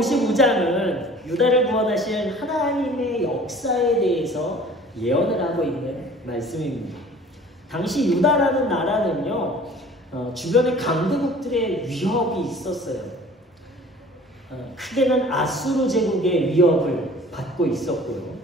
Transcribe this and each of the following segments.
55장은 유다를 구원하실 하나님의 역사에 대해서 예언을 하고 있는 말씀입니다. 당시 유다라는 나라는요, 주변에 강대국들의 위협이 있었어요. 크게는 아수르 제국의 위협을 받고 있었고요.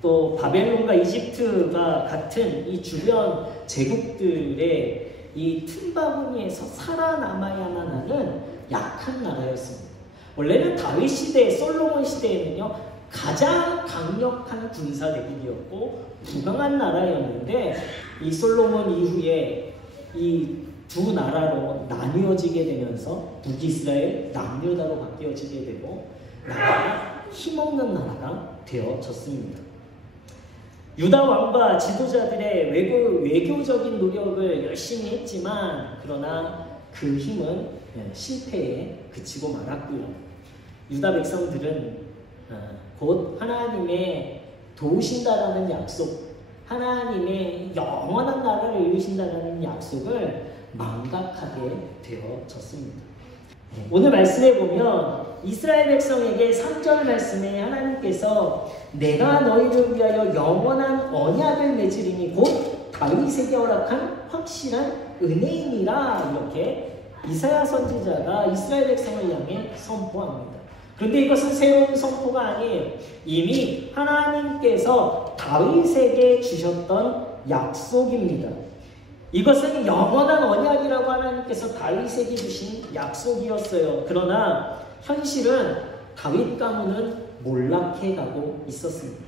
또 바벨론과 이집트가 같은 이 주변 제국들의 이 틈바구니에서 살아남아야만 하는 약한 나라였습니다. 원래는 다윗 시대, 솔로몬 시대에는요, 가장 강력한 군사대국이었고 부강한 나라였는데, 이 솔로몬 이후에 이 두 나라로 나뉘어지게 되면서 북이스라엘, 남유다로 바뀌어지게 되고 나라가 힘없는 나라가 되어졌습니다. 유다 왕과 지도자들의 외교적인 노력을 열심히 했지만, 그러나 그 힘은 실패에 그치고 말았고요. 유다 백성들은 곧 하나님의 도우신다라는 약속, 하나님의 영원한 나라를 이루신다라는 약속을 망각하게 되어졌습니다. 오늘 말씀에 보면 이스라엘 백성에게 3절 말씀에 하나님께서 내가 너희를 위하여 영원한 언약을 맺으리니 곧 다윗에게 허락한 확실한 은혜이니라, 이렇게 이사야 선지자가 이스라엘 백성을 향해 선포합니다. 그런데 이것은 새로운 선포가 아니에요. 이미 하나님께서 다윗에게 주셨던 약속입니다. 이것은 영원한 언약이라고 하나님께서 다윗에게 주신 약속이었어요. 그러나 현실은 다윗 가문은 몰락해 가고 있었습니다.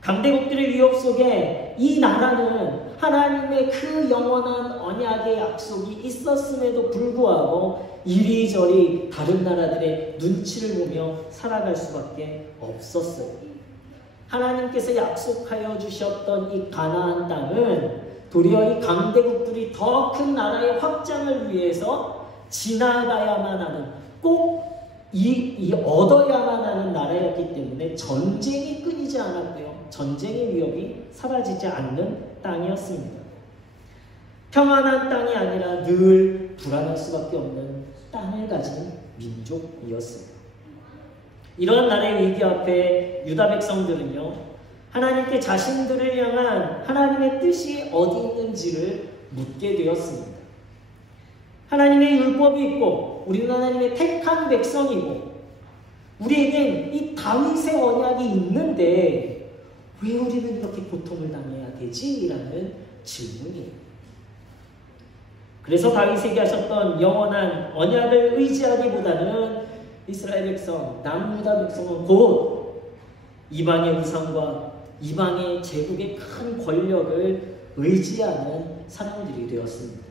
강대국들의 위협 속에 이 나라는 하나님의 그 영원한 언약의 약속이 있었음에도 불구하고 이리저리 다른 나라들의 눈치를 보며 살아갈 수밖에 없었어요. 하나님께서 약속하여 주셨던 이 가나안 땅은 도리어 이 강대국들이 더 큰 나라의 확장을 위해서 지나가야만 하는, 꼭 얻어야만 하는 나라였기 때문에 전쟁이 끊이지 않았고요. 전쟁의 위협이 사라지지 않는 땅이었습니다. 평안한 땅이 아니라 늘 불안할 수밖에 없는 땅을 가진 민족이었어요. 이러한 나라의 위기 앞에 유다 백성들은요, 하나님께 자신들을 향한 하나님의 뜻이 어디 있는지를 묻게 되었습니다. 하나님의 율법이 있고 우리는 하나님의 택한 백성이고 우리에겐 이 다윗의 언약이 있는데 왜 우리는 이렇게 고통을 당해야 되지? 라는 질문이에요. 그래서 다윗에게 하셨던 영원한 언약을 의지하기보다는 이스라엘 백성, 남유다 백성은 곧 이방의 우상과 이방의 제국의 큰 권력을 의지하는 사람들이 되었습니다.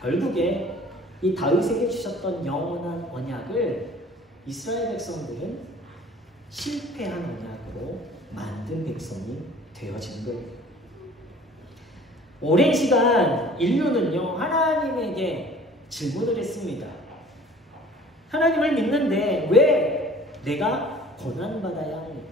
결국에 이 다윗에게 주셨던 영원한 언약을 이스라엘 백성들은 실패한 언약으로 만든 백성이 되어진 거예요. 오랜 시간 인류는요, 하나님에게 질문을 했습니다. 하나님을 믿는데 왜 내가 고난받아야 합니까?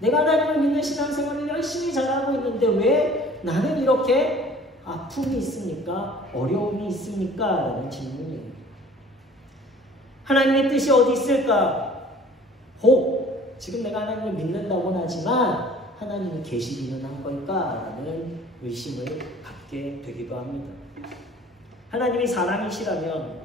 내가 하나님을 믿는 신앙생활을 열심히 잘하고 있는데 왜 나는 이렇게 아픔이 있습니까? 어려움이 있습니까? 라는 질문이에요. 하나님의 뜻이 어디 있을까? 혹 지금 내가 하나님을 믿는다고는 하지만 하나님이 계시기는 한 걸까? 라는 의심을 갖게 되기도 합니다. 하나님이 사랑이시라면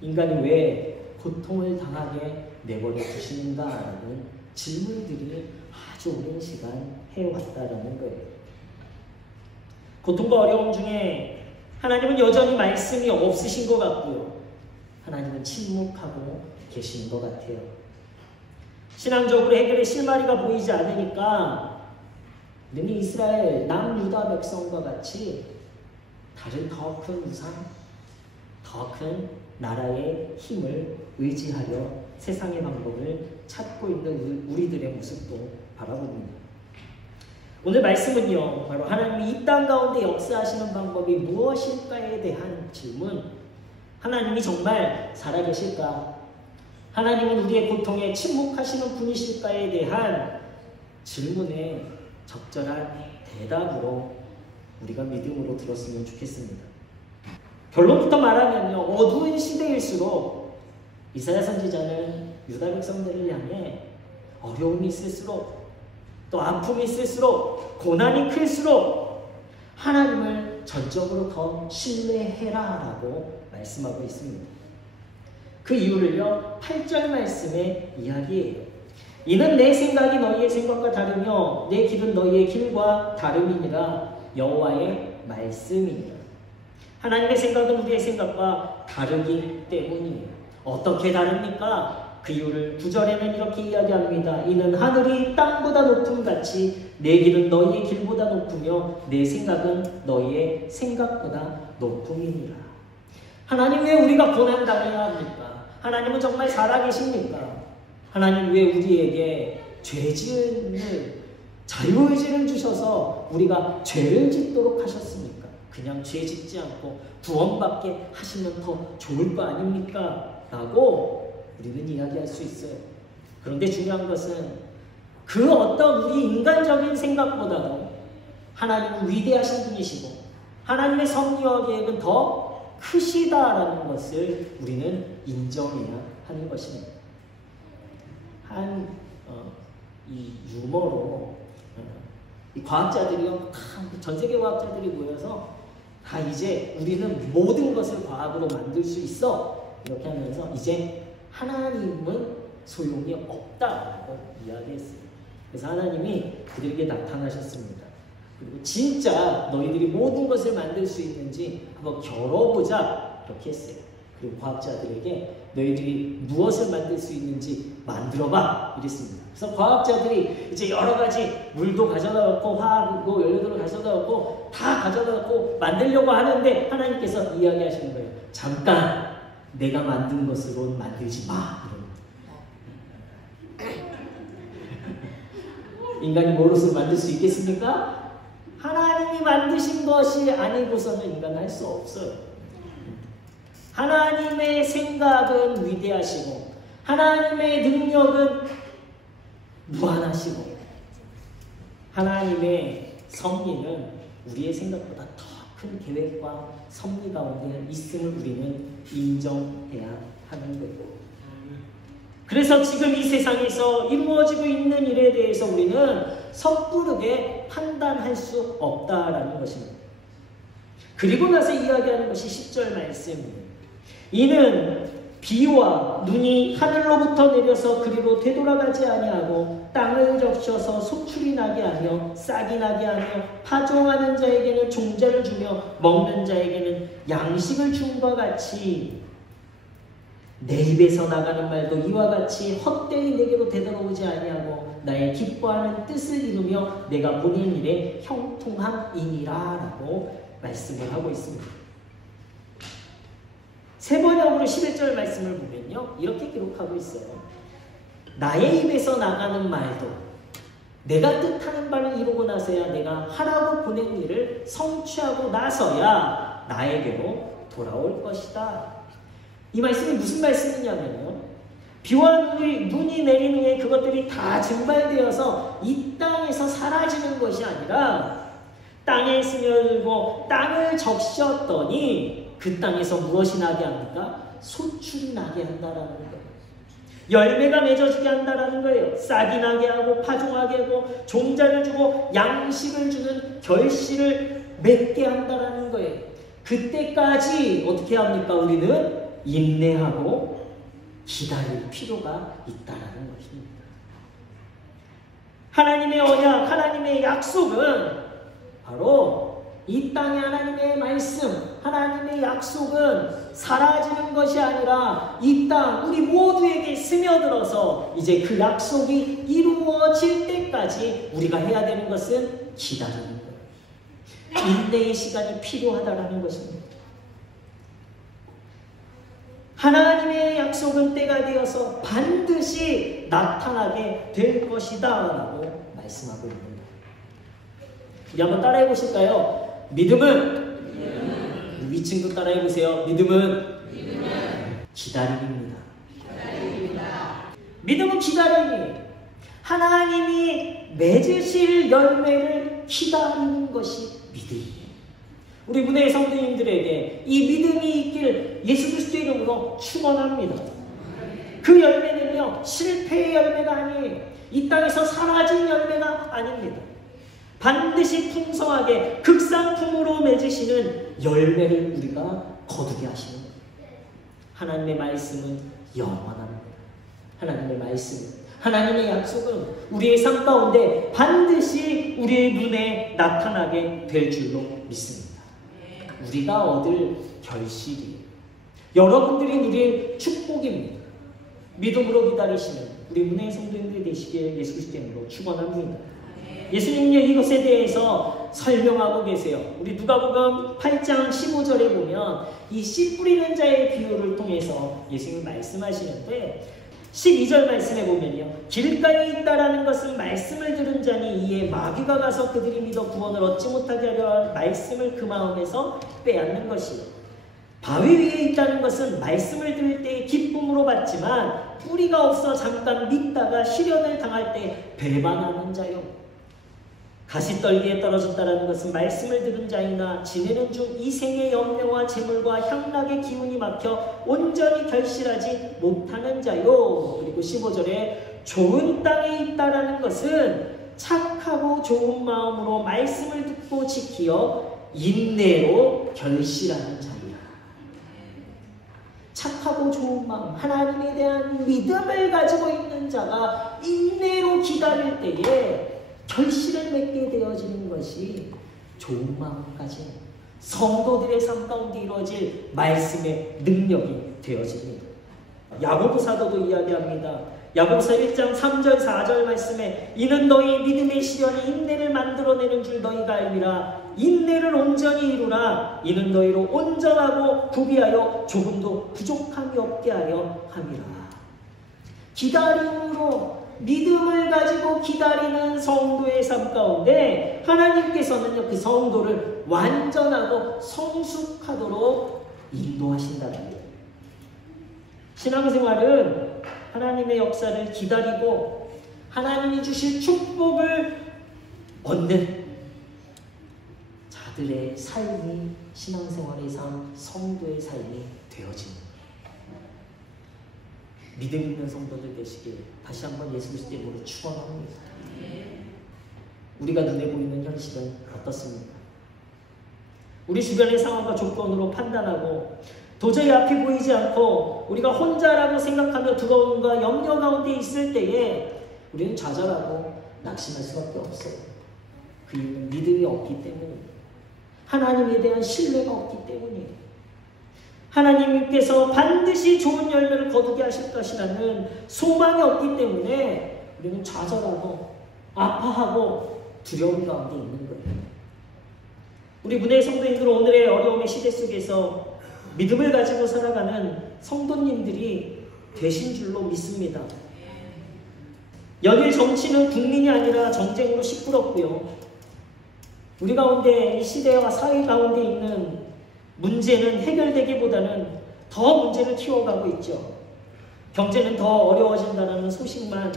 인간이 왜 고통을 당하게 내버려 두시는가? 라는 질문들이 아주 오랜 시간 해왔다라는 거예요. 고통과 어려움 중에 하나님은 여전히 말씀이 없으신 것 같고요. 하나님은 침묵하고 계신 것 같아요. 신앙적으로 해결의 실마리가 보이지 않으니까 능히 이스라엘 남유다 백성과 같이 다른 더 큰 우상, 더 큰 나라의 힘을 의지하려 세상의 방법을 찾고 있는 우리들의 모습도 바라봅니다. 오늘 말씀은요, 바로 하나님이 이 땅 가운데 역사하시는 방법이 무엇일까에 대한 질문, 하나님이 정말 살아계실까? 하나님은 우리의 고통에 침묵하시는 분이실까에 대한 질문에 적절한 대답으로 우리가 믿음으로 들었으면 좋겠습니다. 결론부터 말하면요, 어두운 시대일수록 이사야 선지자는 유다 백성들을 향해 어려움이 있을수록 또 아픔이 있을수록 고난이 클수록 하나님을 전적으로 더 신뢰해라 라고 말씀하고 있습니다. 그 이유를요 8절 말씀의 이야기예요. 이는 내 생각이 너희의 생각과 다르며 내 길은 너희의 길과 다름이니라 여호와의 말씀이니라. 하나님의 생각은 우리의 생각과 다르기 때문이에요. 어떻게 다릅니까? 그 이유를 9절에는 이렇게 이야기합니다. 이는 하늘이 땅보다 높음 같이 내 길은 너희의 길보다 높으며 내 생각은 너희의 생각보다 높음이니라. 하나님 왜 우리가 고난당해야 합니까? 하나님은 정말 살아계십니까? 하나님 왜 우리에게 죄지음을 자유의지를 주셔서 우리가 죄를 짓도록 하셨습니까? 그냥 죄 짓지 않고 구원받게 하시면 더 좋을 거 아닙니까? 라고 우리는 이야기할 수 있어요. 그런데 중요한 것은 그 어떤 우리 인간적인 생각보다도 하나님은 위대하신 분이시고 하나님의 섭리와 계획은 더 크시다라는 것을 우리는 인정해야 하는 것입니다. 이 유머로 이 과학자들이요, 전 세계 과학자들이 모여서 다 이제 우리는 모든 것을 과학으로 만들 수 있어 이렇게 하면서 이제 하나님은 소용이 없다라고 이야기했어요. 그래서 하나님이 그들에게 나타나셨습니다. 그리고 진짜 너희들이 모든 것을 만들 수 있는지 한번 겨뤄보자 이렇게 했어요. 그리고 과학자들에게 너희들이 무엇을 만들 수 있는지 만들어봐 이랬습니다. 그래서 과학자들이 이제 여러 가지 물도 가져다 놓고 화학이고 연료도 가져다 놓고 다 가져다 놓고 만들려고 하는데 하나님께서 이야기하시는 거예요. 잠깐 내가 만든 것으로 만들지 마. 인간이 뭐로서 만들 수 있겠습니까? 하나님이 만드신 것이 아니고서는 인간은 할 수 없어요. 하나님의 생각은 위대하시고 하나님의 능력은 무한하시고 하나님의 섭리는 우리의 생각보다 더 큰 계획과 섭리 가운데 있음을 우리는 인정해야 하는 거예요. 그래서 지금 이 세상에서 이루어지고 있는 일에 대해서 우리는 섣부르게 판단할 수 없다라는 것입니다. 그리고 나서 이야기하는 것이 10절 말씀이에요. 이는 비와 눈이 하늘로부터 내려서 그리로 되돌아가지 아니하고 땅을 적셔서 소출이 나게 하며 싹이 나게 하며 파종하는 자에게는 종자를 주며 먹는 자에게는 양식을 줌과 같이 내 입에서 나가는 말도 이와 같이 헛되이 내게로 되돌아오지 아니하고 나의 기뻐하는 뜻을 이루며 내가 보낸 일에 형통함이니라 라고 말씀을 하고 있습니다. 세 번역으로 11절 말씀을 보면요 이렇게 기록하고 있어요. 나의 입에서 나가는 말도 내가 뜻하는 바를 이루고 나서야 내가 하라고 보낸 일을 성취하고 나서야 나에게로 돌아올 것이다. 이 말씀이 무슨 말씀이냐면요, 비와 눈이 내리는 후에 그것들이 다 증발되어서 이 땅에서 사라지는 것이 아니라 땅에 스며들고 땅을 적셨더니 그 땅에서 무엇이 나게 합니까? 소출이 나게 한다라는 거예요. 열매가 맺어지게 한다라는 거예요. 싹이 나게 하고 파종하게 하고 종자를 주고 양식을 주는 결실을 맺게 한다라는 거예요. 그때까지 어떻게 합니까? 우리는 인내하고 기다릴 필요가 있다라는 것입니다. 하나님의 언약, 하나님의 약속은 바로 이 땅의 하나님의 말씀, 하나님의 약속은 사라지는 것이 아니라 이 땅 우리 모두에게 스며들어서 이제 그 약속이 이루어질 때까지 우리가 해야 되는 것은 기다리는 거예요. 인내의 시간이 필요하다라는 것입니다. 하나님의 약속은 때가 되어서 반드시 나타나게 될 것이다 라고 말씀하고 있는 거예요. 우리 한번 따라해 보실까요? 믿음은 위층도 따라해 보세요. 믿음은 기다림입니다. 믿음은 기다림이에요. 하나님이 맺으실 열매를 기다리는 것이 믿음이에요. 우리 문혜의 성도님들에게 이 믿음이 있기를 예수 그리스도의 이름으로 축원합니다. 그 열매는요, 실패의 열매가 아니에요. 이 땅에서 사라진 열매가 아닙니다. 반드시 풍성하게 극상품으로 맺으시는 열매를 우리가 거두게 하시는 거예요. 하나님의 말씀은 영원합니다. 하나님의 말씀, 하나님의 약속은 우리의 삶 가운데 반드시 우리의 눈에 나타나게 될 줄로 믿습니다. 우리가 얻을 결실이 여러분들이 누릴 축복입니다. 믿음으로 기다리시는 우리 은혜의 성도님들이 되시길 예수 그리스도의 이름으로 축원합니다. 예수님은요, 이것에 대해서 설명하고 계세요. 우리 누가복음 8장 15절에 보면 이 씨 뿌리는 자의 비유를 통해서 예수님이 말씀하시는데 12절 말씀에 보면요, 길가에 있다라는 것은 말씀을 들은 자니 이에 마귀가 가서 그들이 믿어 구원을 얻지 못하게 하려 한 말씀을 그 마음에서 빼앗는 것이요, 바위 위에 있다는 것은 말씀을 들을 때의 기쁨으로 받지만 뿌리가 없어 잠깐 믿다가 시련을 당할 때 배반하는 자요, 가시떨기에 떨어졌다라는 것은 말씀을 들은 자이나 지내는 중 이 생의 염려와 재물과 향락의 기운이 막혀 온전히 결실하지 못하는 자요. 그리고 15절에 좋은 땅에 있다라는 것은 착하고 좋은 마음으로 말씀을 듣고 지키어 인내로 결실하는 자이라. 착하고 좋은 마음, 하나님에 대한 믿음을 가지고 있는 자가 인내로 기다릴 때에 결실을 맺게 되어지는 것이 좋은 마음까지 성도들의 삶 가운데 이루어질 말씀의 능력이 되어집니다. 야고보 사도도 이야기합니다. 야고보서 1장 3절 4절 말씀에 이는 너희 믿음의 시련이 인내를 만들어내는 줄 너희가 알미라. 인내를 온전히 이루라. 이는 너희로 온전하고 구비하여 조금도 부족함이 없게 하려 함이라. 기다림으로 믿음을 가지고 기다리는 성도의 삶 가운데 하나님께서는요, 그 성도를 완전하고 성숙하도록 인도하신다는 거예요. 신앙생활은 하나님의 역사를 기다리고 하나님이 주실 축복을 얻는 자들의 삶이 신앙생활의 삶, 성도의 삶이 되어집니다. 믿음 있는 성도들 되시길 다시 한번 예수 그리스도의 이름으로 축원합니다. 우리가 눈에 보이는 현실은 어떻습니까? 우리 주변의 상황과 조건으로 판단하고 도저히 앞이 보이지 않고 우리가 혼자라고 생각하며 두려움과 염려 가운데 있을 때에 우리는 좌절하고 낙심할 수밖에 없어요. 그 이유는 믿음이 없기 때문입니다. 하나님에 대한 신뢰가 없기 때문이에요. 하나님께서 반드시 좋은 열매를 거두게 하실 것이라는 소망이 없기 때문에 우리는 좌절하고 아파하고 두려움 가운데 있는 거예요. 우리 문혜의 성도님들은 오늘의 어려움의 시대 속에서 믿음을 가지고 살아가는 성도님들이 되신 줄로 믿습니다. 연일 정치는 국민이 아니라 전쟁으로 시끄럽고요. 우리 가운데 이 시대와 사회 가운데 있는 문제는 해결되기보다는 더 문제를 키워가고 있죠. 경제는 더 어려워진다는 소식만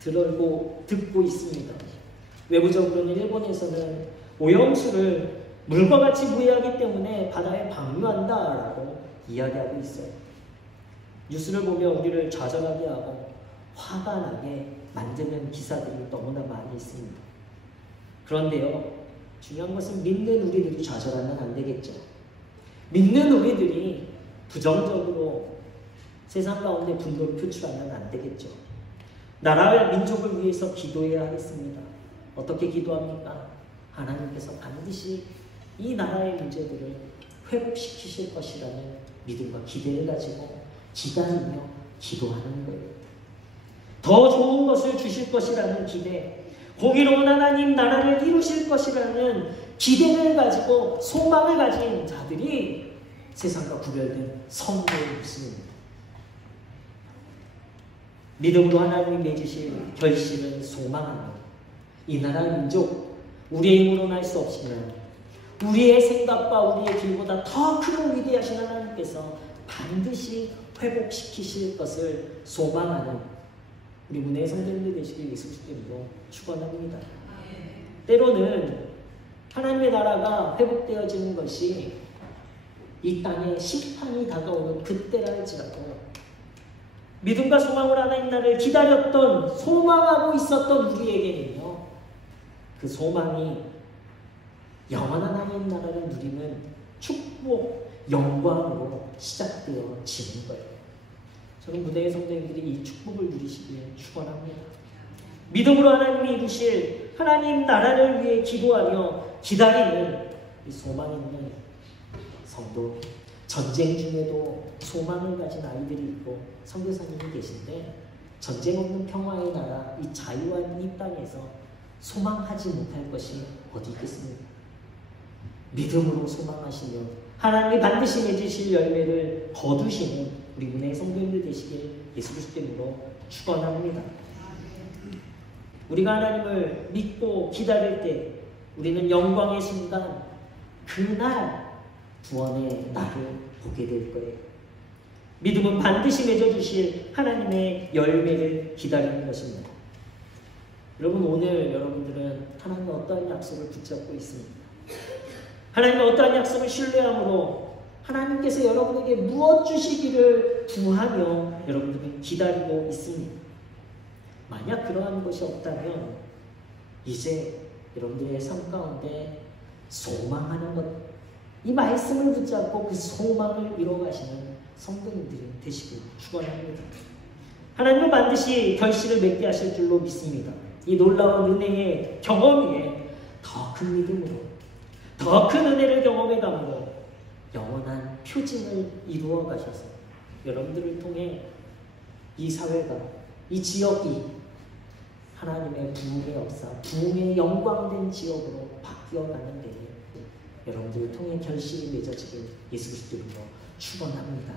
듣고 있습니다. 외부적으로는 일본에서는 오염수를 물과 같이 무해하기 때문에 바다에 방류한다라고 이야기하고 있어요. 뉴스를 보면 우리를 좌절하게 하고 화가 나게 만드는 기사들이 너무나 많이 있습니다. 그런데요, 중요한 것은 믿는 우리들이 좌절하면 안 되겠죠. 믿는 우리들이 부정적으로 세상 가운데 분노를 표출하면 안 되겠죠. 나라와 민족을 위해서 기도해야 하겠습니다. 어떻게 기도합니까? 하나님께서 반드시 이 나라의 문제들을 회복시키실 것이라는 믿음과 기대를 가지고 기다리며 기도하는 거예요. 더 좋은 것을 주실 것이라는 기대, 공의로운 하나님 나라를 이루실 것이라는 기대를 가지고 소망을 가진 자들이 세상과 구별된 성도의 모습입니다. 믿음으로 하나님이 맺으실 결실은 소망합니다. 이 나라 민족 우리의 힘으로는 할 수 없지만 우리의 생각과 우리의 길보다 더 크고 위대하신 하나님께서 반드시 회복시키실 것을 소망하는 우리 문혜의 성도님들 되시길 예수 그리스도로 축원합니다. 때로는 하나님의 나라가 회복되어지는 것이 이 땅에 심판이 다가오는 그때라 할지라도 믿음과 소망으로 하나님 나라를 기다렸던, 소망하고 있었던 우리에게는요, 그 소망이 영원한 하나님 나라를 누리는 축복, 영광으로 시작되어지는 거예요. 저는 무대의 성도님들이 이 축복을 누리시길 축원합니다. 믿음으로 하나님이 이루실 하나님 나라를 위해 기도하며 기다리는 이 소망 있는 성도, 전쟁 중에도 소망을 가진 아이들이 있고 선교사님이 계신데, 전쟁 없는 평화의 나라, 이 자유한 이 땅에서 소망하지 못할 것이 어디 있겠습니까? 믿음으로 소망하시며 하나님이 반드시 맺으실 열매를 거두시는 우리 은혜의 성도님들 되시길 예수 그리스도 이름으로 축원합니다. 우리가 하나님을 믿고 기다릴 때 우리는 영광의 순간, 그날 구원의 날을 보게 될 거예요. 믿음은 반드시 맺어주실 하나님의 열매를 기다리는 것입니다. 여러분, 오늘 여러분들은 하나님의 어떠한 약속을 붙잡고 있습니까? 하나님의 어떠한 약속을 신뢰함으로 하나님께서 여러분에게 무엇 주시기를 구하며 여러분들은 기다리고 있습니다. 만약 그러한 것이 없다면 이제 여러분들의 삶 가운데 소망하는 것, 이 말씀을 붙잡고 그 소망을 이뤄가시는 성도님들이 되시길 축원합니다. 하나님은 반드시 결실을 맺게 하실 줄로 믿습니다. 이 놀라운 은혜의 경험 위에 더 큰 믿음으로, 더 큰 은혜를 경험해감으로 영원한 표징을 이루어 가셔서 여러분들을 통해 이 사회가, 이 지역이 하나님의 부흥의 역사, 부흥의 영광된 지역으로 바뀌어가는 데에 여러분들을 통해 결실이 맺어지길 예수 그리스도 이름으로 축원합니다.